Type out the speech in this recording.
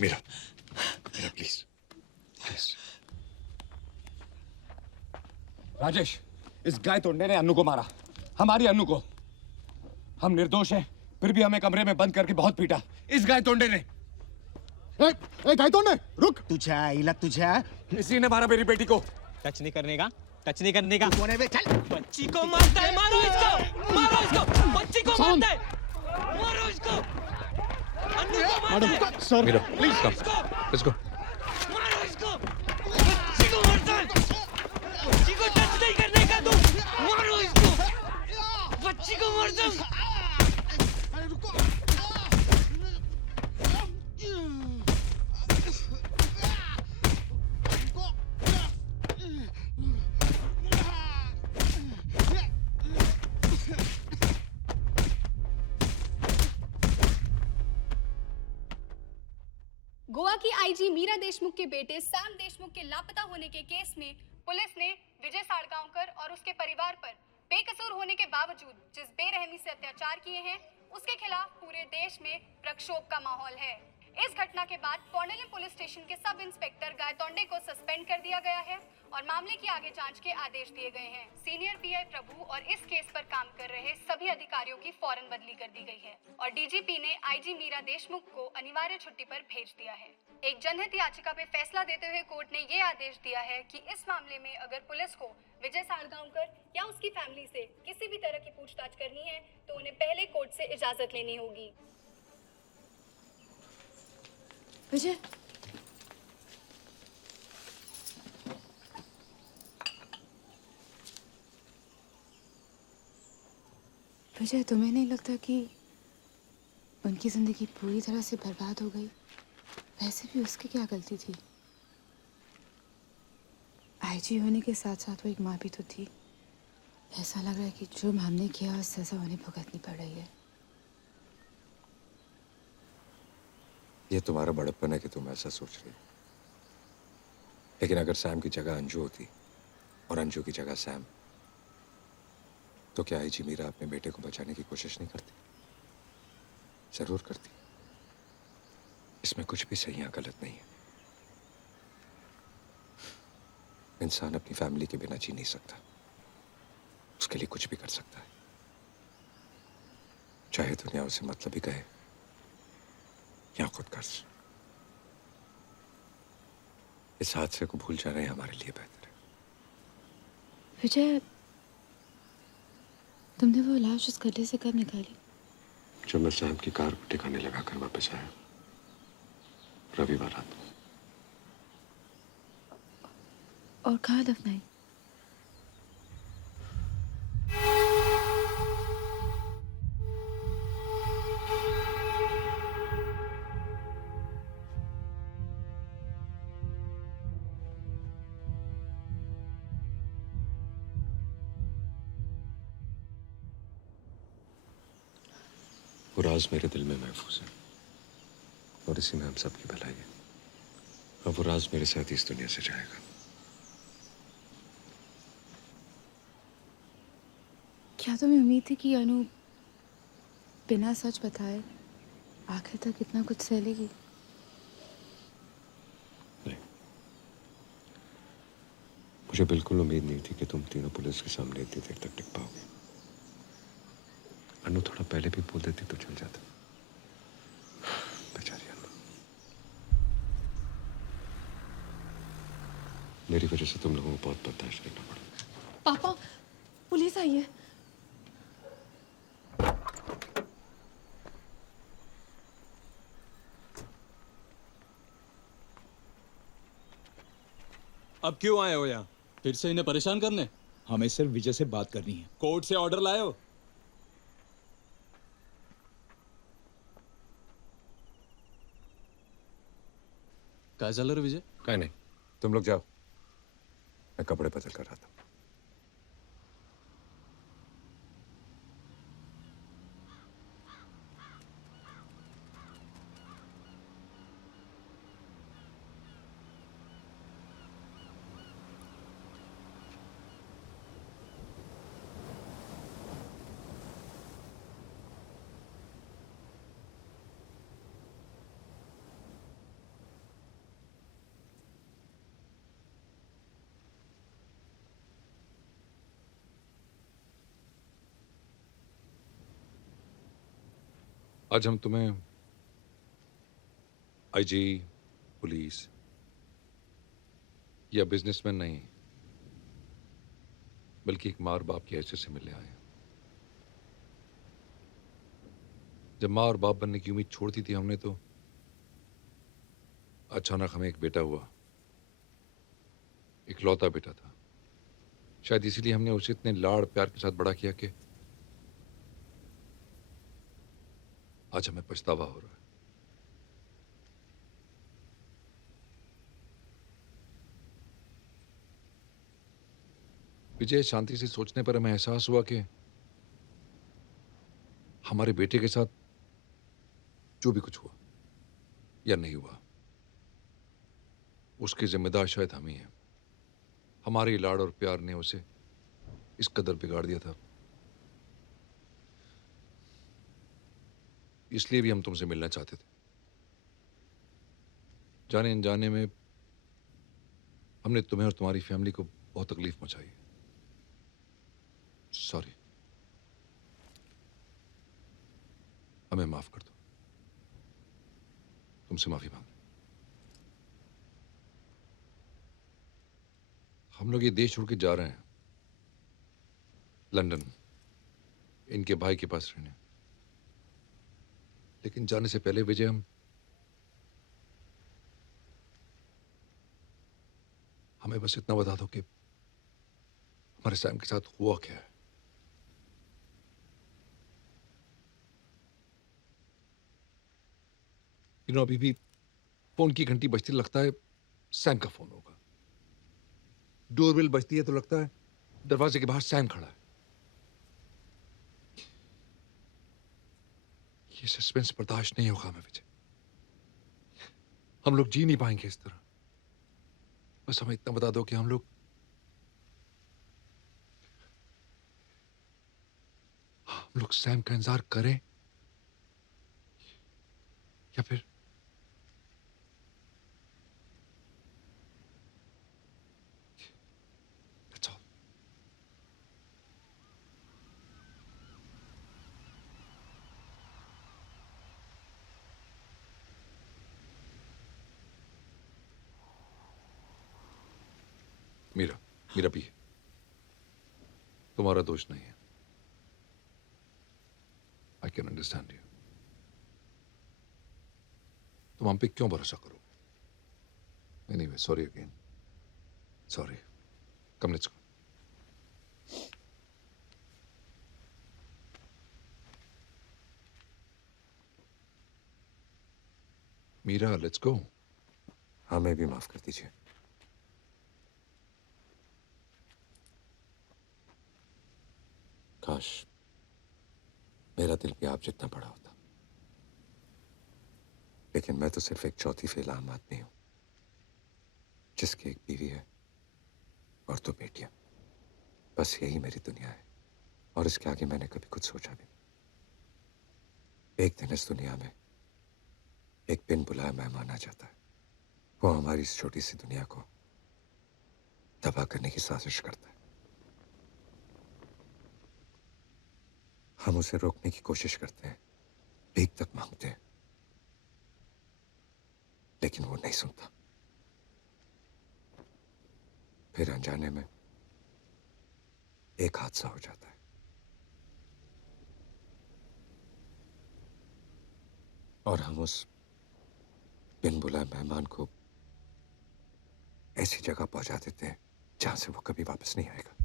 Meera, Meera please please. Rajesh, इस गाय तोड़ने ने अन्नू को मारा, हमारी अन्नू को। हम निर्दोष हैं, फिर भी हमें कमरे में बंद करके बहुत पीटा इस गाय तोड़ने ने। गाय तोड़ने रुक। तुझ्या आईला तुझ्या इसी ने मारा मेरी बेटी को। टच नहीं करने का, टच नहीं करने का। कोण आहे बे? चल बच्ची को मारता है, मारो इसको, मारो इसको। बच्ची को मारता है, मारो इसको। अन्नू को मारता है, sir Meera please come, let's go. मारो इसको। बच्ची को मारता है, बच्ची को टच नहीं करने का तू। मारो इसको, बच्ची को मारता है। गोवा की आईजी मीरा देशमुख के बेटे सैम देशमुख के लापता होने के केस में पुलिस ने विजय साड़गांवकर और उसके परिवार पर बेकसूर होने के बावजूद जिस बेरहमी से अत्याचार किए हैं उसके खिलाफ पूरे देश में प्रक्षोभ का माहौल है। इस घटना के बाद पोर्नेलिम पुलिस स्टेशन के सब इंस्पेक्टर गायतोंडे को सस्पेंड कर दिया गया है और मामले की आगे जांच के आदेश दिए गए हैं। सीनियर पीआई प्रभु और इस केस पर काम कर रहे सभी अधिकारियों की फौरन बदली कर दी गई है और डीजीपी ने आईजी मीरा देशमुख को अनिवार्य छुट्टी पर भेज दिया है। एक जनहित याचिका पे फैसला देते हुए कोर्ट ने ये आदेश दिया है कि इस मामले में अगर पुलिस को विजय साड़गांवकर या उसकी फैमिली से किसी भी तरह की पूछताछ करनी है तो उन्हें पहले कोर्ट से इजाजत लेनी होगी। विजय, विजय, तुम्हें नहीं लगता कि उनकी जिंदगी पूरी तरह से बर्बाद हो गई? वैसे भी उसकी क्या गलती थी? आईजी होने के साथ साथ वो एक माँ भी तो थी। ऐसा लग रहा है कि जुर्म हमने किया और सजा उन्हें भुगतनी पड़ रही है। ये तुम्हारा बड़प्पन है कि तुम ऐसा सोच रही हो, लेकिन अगर सैम की जगह अंजू होती और अंजू की जगह सैम, तो क्या आईजी मीरा अपने बेटे को बचाने की कोशिश नहीं करती? जरूर करती। इसमें कुछ भी सही या गलत नहीं है। इंसान अपनी फैमिली के बिना जी नहीं सकता, उसके लिए कुछ भी कर सकता है, चाहे दुनिया उसे मतलब ही कहे या खुद कर्ज। इस हादसे को भूल जाना ही हमारे लिए बेहतर है। विजय, तुमने वो लाश उस गड्ढे से कब निकाली? जब मैं सैम की कार को ठिकाने लगाकर वापस आया रविवार रात को। और कहाँ दफनाई? वो राज मेरे दिल में महफूज है और इसी में हम सबकी भलाई है। अब वो राज मेरे साथ इस दुनिया से जाएगा। क्या तुम्हें उम्मीद थी कि अनु बिना सच बताए आखिर तक इतना कुछ सह लेगी? नहीं, मुझे बिल्कुल उम्मीद नहीं थी कि तुम तीनों पुलिस के सामने इतनी देर तक टिक पाओगे। अनु थोड़ा पहले भी बोल देती तो चल जाता। बेचारी अनु, मेरी वजह से तुम लोगों को बहुत बर्दाश्त करना पड़ा। पापा, पुलिस आई है। अब क्यों आए हो यहाँ? फिर से इन्हें परेशान करने? हमें सिर्फ विजय से बात करनी है। कोर्ट से ऑर्डर लाए हो? काय झालं रे विजय? काय नहीं, तुम लोग जाओ, मैं कपड़े बदल कर आता हूँ। आज हम तुम्हें आईजी, पुलिस या बिजनेसमैन नहीं, बल्कि एक माँ और बाप की हैसियत से मिलने आए हैं। जब माँ और बाप बनने की उम्मीद छोड़ दी थी हमने, तो अचानक हमें एक बेटा हुआ, इकलौता बेटा था। शायद इसीलिए हमने उसे इतने लाड़ प्यार के साथ बड़ा किया कि आज हमें पछतावा हो रहा है। विजय, शांति से सोचने पर हमें एहसास हुआ कि हमारे बेटे के साथ जो भी कुछ हुआ या नहीं हुआ, उसकी जिम्मेदार शायद हम ही हैं। हमारे लाड़ और प्यार ने उसे इस कदर बिगाड़ दिया था। इसलिए भी हम तुमसे मिलना चाहते थे। जाने अनजाने में हमने तुम्हें और तुम्हारी फैमिली को बहुत तकलीफ पहुंचाई। सॉरी, हमें माफ कर दो। तुमसे माफी मांग। हम लोग ये देश छोड़ के जा रहे हैं, लंदन, इनके भाई के पास रहने। लेकिन जाने से पहले विजय, हमें बस इतना बता दो कि हमारे सैम के साथ हुआ क्या है। अभी भी फोन की घंटी बजती, लगता है सैम का फोन होगा। डोरबेल बजती है तो लगता है दरवाजे के बाहर सैम खड़ा है। ये सस्पेंस बर्दाश्त नहीं होगा हमें विजय। हम लोग जी नहीं पाएंगे इस तरह। बस हमें इतना बता दो कि हम लोग सैम का इंतजार करें या फिर That's all. मीरा, मीरा भी है। तुम्हारा दोष नहीं है। I can understand you. तुम हम पे क्यों भरोसा करो? Anyway, sorry again. Sorry. Come, let's go. Meera, let's go. हमें भी माफ कर दीजिए। काश मेरा दिल भी आप जितना बड़ा होता। लेकिन मैं तो सिर्फ एक चौथी फेल आम आदमी हूं, जिसकी एक बीवी है और 2 बेटियां। बस यही मेरी दुनिया है, और इसके आगे मैंने कभी कुछ सोचा भी नहीं। एक दिन इस दुनिया में एक बिन बुलाया मेहमान आ जाता है। वो हमारी इस छोटी सी दुनिया को तबाह करने की साजिश करता है। हम उसे रोकने की कोशिश करते हैं, भीख तक मांगते हैं, लेकिन वो नहीं सुनता। फिर अनजाने में एक हादसा हो जाता है। और हम उस बिन बुलाए मेहमान को ऐसी जगह पहुंचा देते हैं जहां से वो कभी वापस नहीं आएगा।